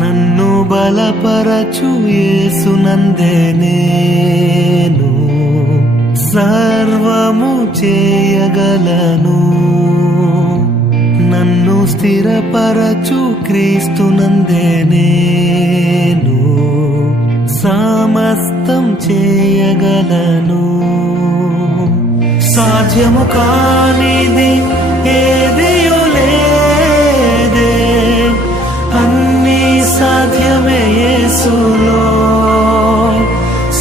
నన్ను బలపరచు యేసునందే నేను సర్వము చేయగలను. నన్ను స్థిరపరచు క్రీస్తునందే నేను సమస్తం చేయగలను. సాధ్యము కానిది ఏదియు లేదే, అన్నీ సాధ్యమే యేసులో.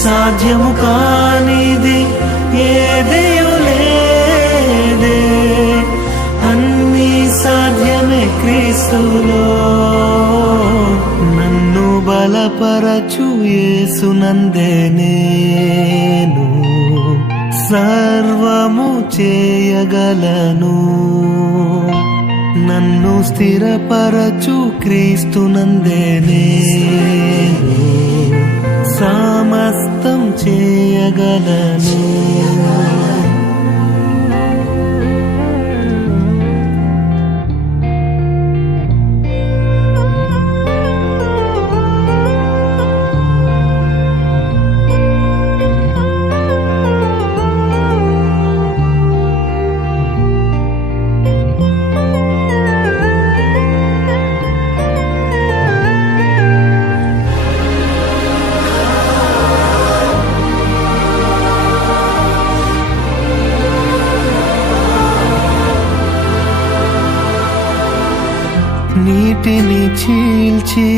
సాధ్యము కానిది ఏదియు లేదే, అన్నీ సాధ్యమే క్రీస్తులో. నన్ను బలపరచు యేసునందే నేను సర్వము చేయగలను. నన్ను స్థిరపరచు క్రీస్తునందే నేను సమస్తం చేయగలను. నీటిని చీల్చి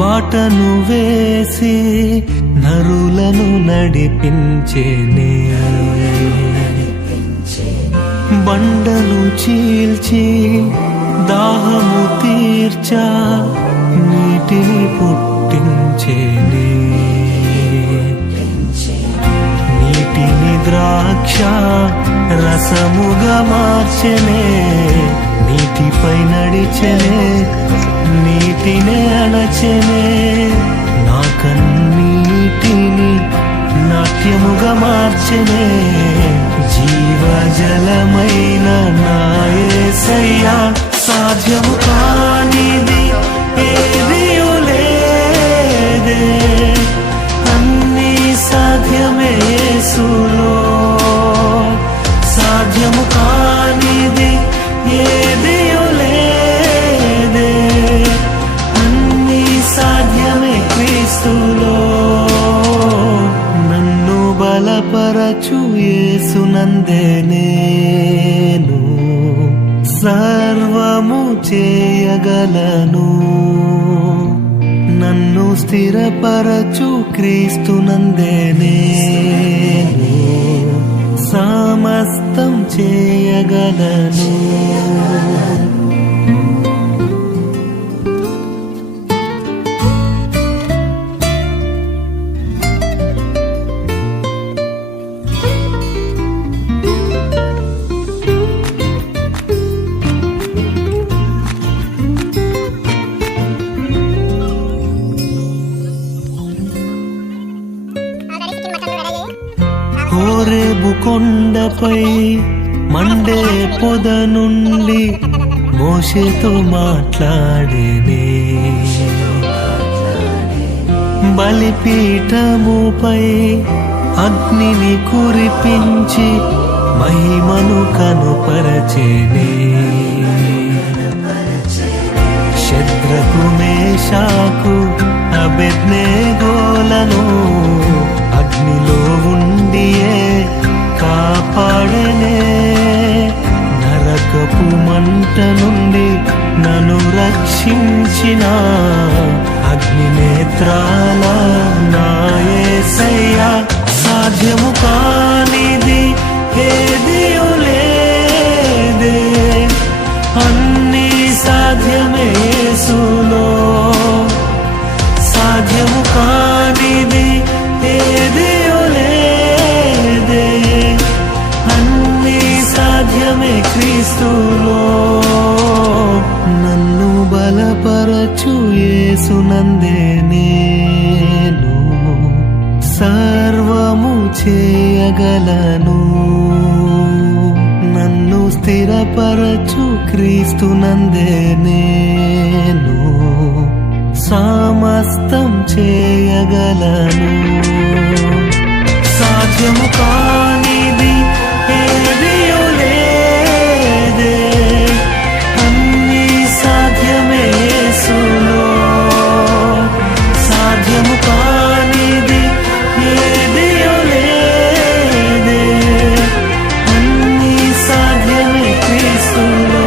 బాటను వేసి నరులను నడిపించేనే, బండను చీల్చి దాహము తీర్చా నీటిని పుట్టించేనే, నీటిని ద్రాక్ష రసముగా మార్చెనే, నీటిపై నడిచెనే, నీటినే అణచెనే, నా కన్నీటిని నాట్యముగా మార్చెనే, జీవజలమైన నా యేసయ్యా. సాధ్యము కానిది ఏదియు లేదే, అన్నీ సాధ్యమే యేసులో. సాధ్యము కానిది ఏదియు లేదే, అన్నీ సాధ్యమే క్రీస్తులో. నన్ను బలపరచు యేసునందే నేను సర్వము చేయగలను. నన్ను స్థిరపరచు క్రీస్తునందే నేను సమస్తం చేయగలను. హోరేబు కొండపై మండే పొద నుండి మోషేతో మాట్లాడేనే, బలిపీఠముపై అగ్నిని కురిపించి మహిమను కనుపరచేనే, శద్రకు మేషాకు అబేద్నెగోలను అగ్నిలో ఉండియే కాపాడనే, నరకపు మంట నుండి నన్ను రక్షించిన అగ్నినేత్రాల నా యేసయ్యా. సాధ్యము కానిది ఏదియు లేదే, అన్నీ సాధ్యమే యేసులో. సాధ్యము కానిది ఏదియు లేదే, అన్నీ సాధ్యమే క్రీస్తులో. నన్ను బలపరచు యేసునందే నేను సర్వము చేయగలను. నన్ను స్థిరపరచు క్రీస్తునందే నేను చేయగలను సాధ్యము కానిది ఏదియో లేదే అన్నీ సాధ్యమే యేసులో సాధ్యము కానిది ఏదియో లేదే అన్నీ సాధ్యమే క్రీస్తులో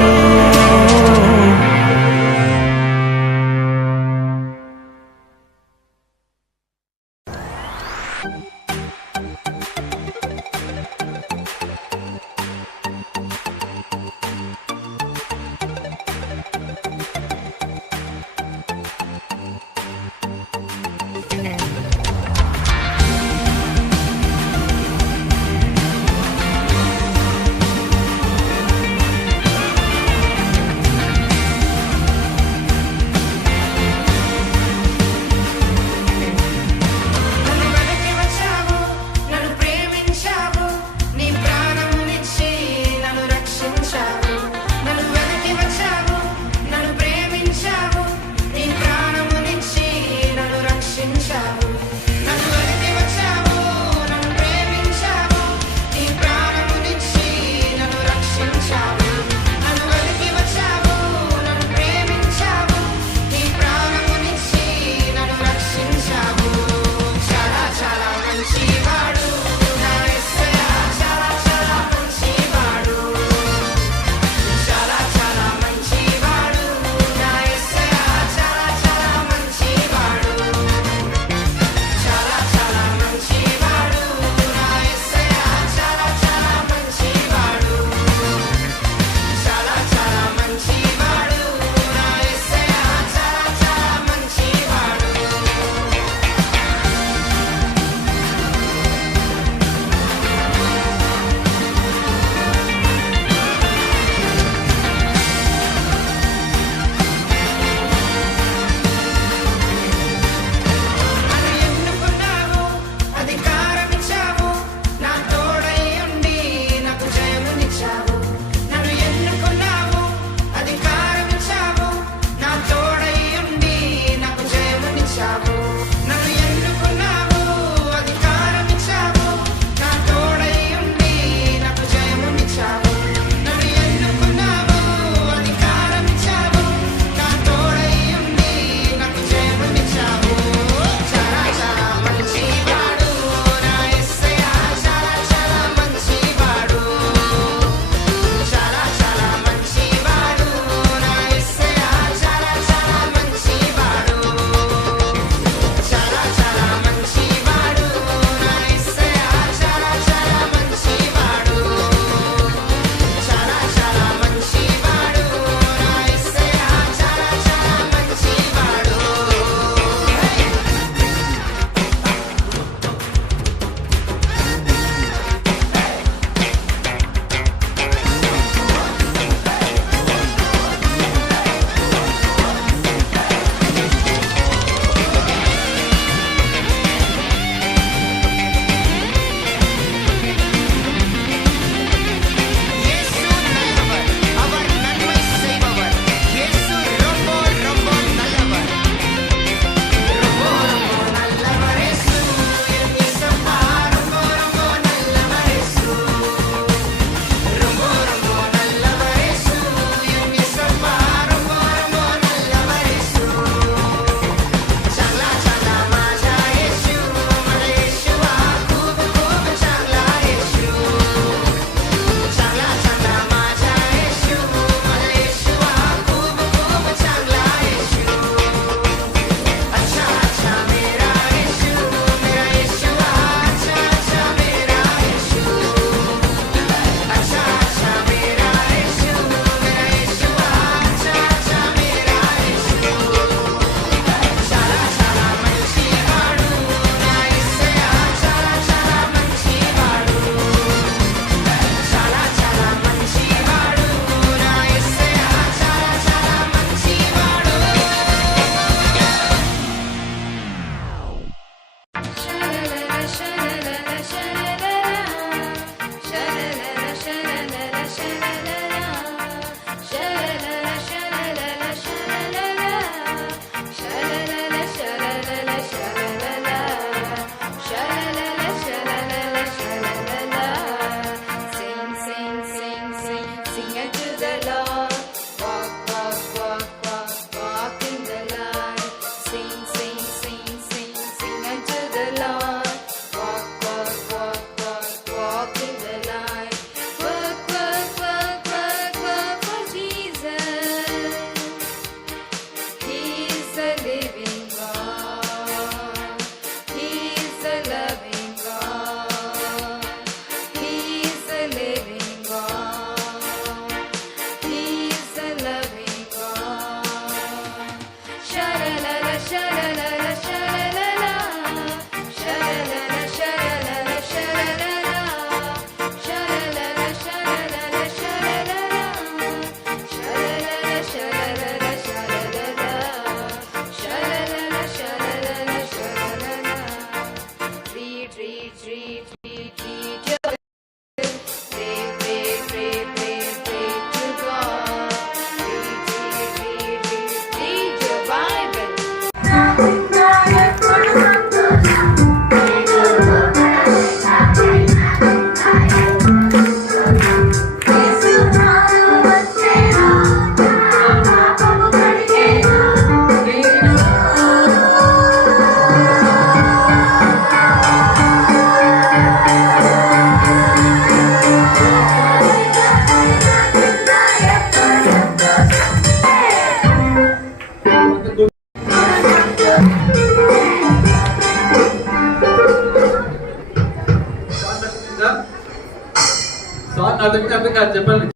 అర్థం కాదు చెప్పండి.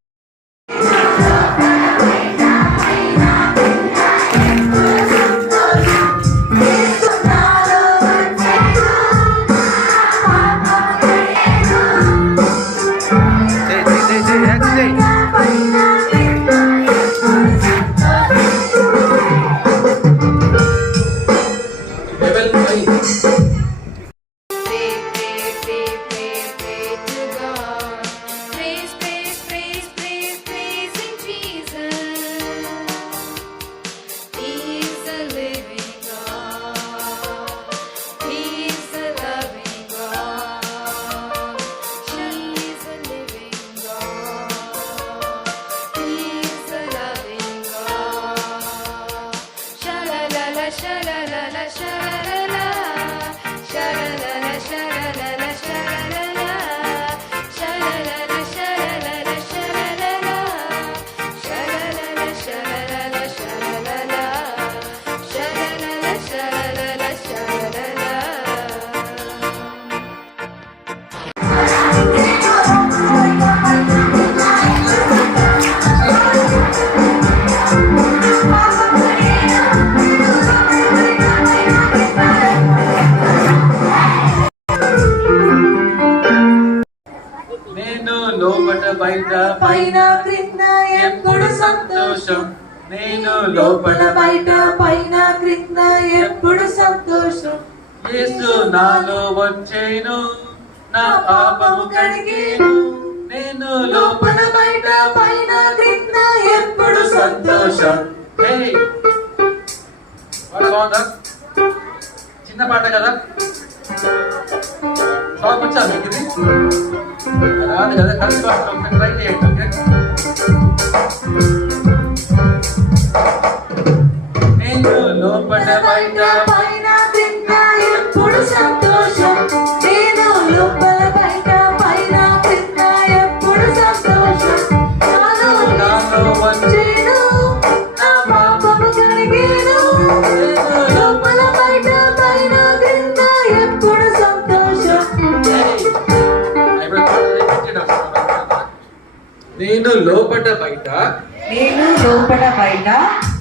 లోపట బయట పైన క్రింద ఎప్పుడు సంతోషం. నేను లోపట బయట పైన క్రింద ఎప్పుడు సంతోషం. యేసు నాలో వచ్చేను, నా పాపము కడిగేను. నేను లోపట బయట పైన క్రింద ఎప్పుడు సంతోషం. బాగుందా? చిన్న పాట కదా, సాగు వచ్చా మీకు ఇది రాదు కదా, కలిసి ట్రై చేయండి. నేను లోపల బయట పైన క్రింద ఎప్పుడు సంతోషం. నేను లోపల బయట పైన క్రింద ఎప్పుడు సంతోషం. నాలో వచ్చేను, నా పాపము కడిగేను. లోపల బయట పైన క్రింద ఎప్పుడు సంతోషం. నేను లోపల బయట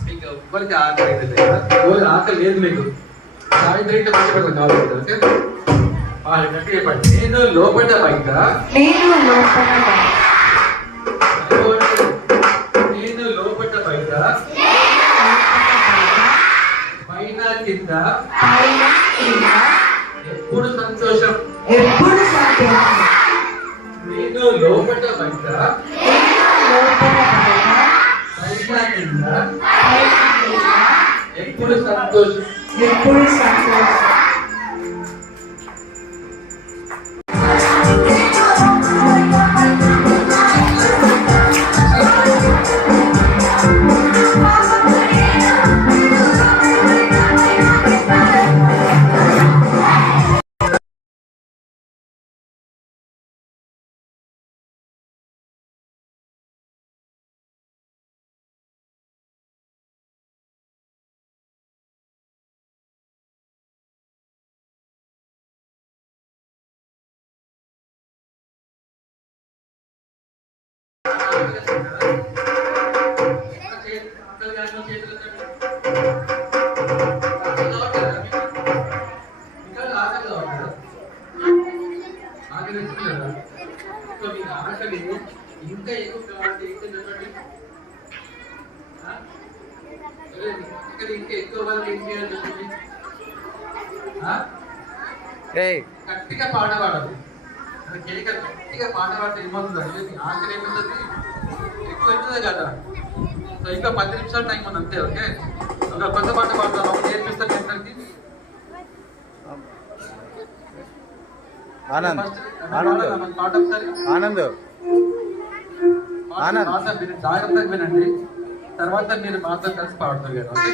మీకు ఎవ్వరికి ఆకలి అయితే లేదు, ఆకలి లేదు మీకు. సాయంత్రం ఇంటి మంచి పడతాం కావాలి. ఓకే చెప్పండి. నేను లోపల బయట నేను లోపల బయట పైన కింద ఎప్పుడు సంతోషం. నేను లోపల బయట పైన కింద ఎప్పుడు సంతోషం. ఇంకా ఎక్కువ కావాలి చెప్పండి. ఇంకా ఎక్కువ వాళ్ళకి ఏం చేయాలి చెప్పండి. గట్టిగా పాట పాడదు, గట్టిగా పాట పాడితే ఏమవుతుంది, ఆకలి ఏమవుతుంది, ఎక్కువ అవుతుంది కదా. సో ఇంకా 10 నిమిషాలు టైం ఉంది అంతే. ఓకే, ఒక కొత్త పాట పాడతాను, నేర్పిస్తాను. ఆనంద్. ఫస్ట్ ఆనంద్. మన పాట ఒకసారి ఆనంద్ ఆనంద్. పాట మీరు జాగ్రత్తగా వినండి, తర్వాత మీరు మాతో కలిసి పాడతారు కదా. ఓకే